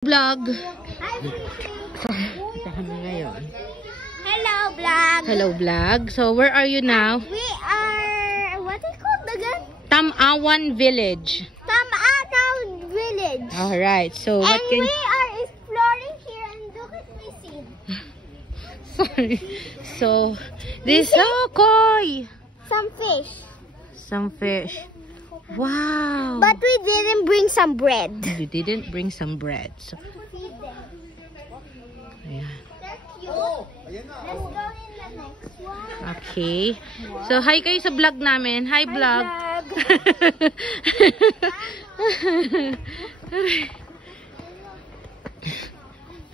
Vlog. Hello, vlog. Hello, vlog. So, where are you now? We are, what is called again? Tamawan Village. Tamawan Village. Alright, so what And can... we are exploring here and look at my scene. Sorry. So, this... Oh, koi! Some fish. Some fish. Wow! But we didn't bring some bread. You didn't bring some bread. So, Feed them. ayan. They're cute. Let's go in the next one. Okay. So, hi kayo sa vlog namin. Hi, vlog.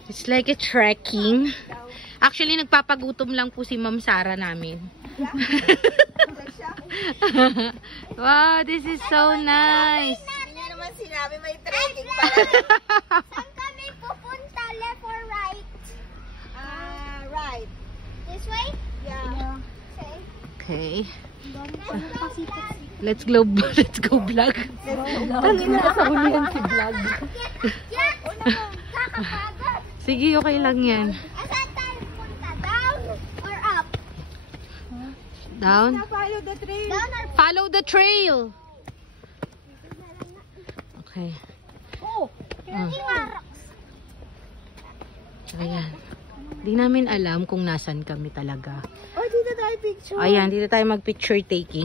It's like a trekking. Actually, nagpapagutom lang po si Ma'am Sara namin. Wow, this is so nice. Hindi naman sinabi may trekking pala. Saan kami pupunta? Left or right? Right. This way? Yeah. Okay. Let's go vlog. Tangin na sa hulihan si vlog. Kakapagod. Sige, okay lang yan. Saan tayo punta? Down or up? Down? Follow the trail. Down or Follow the trail. Okay. oh, rocks. Ayan. Di namin alam kung nasan kami talaga. Oh, dito tayo picture. Ayan, dito tayo mag-picture taking.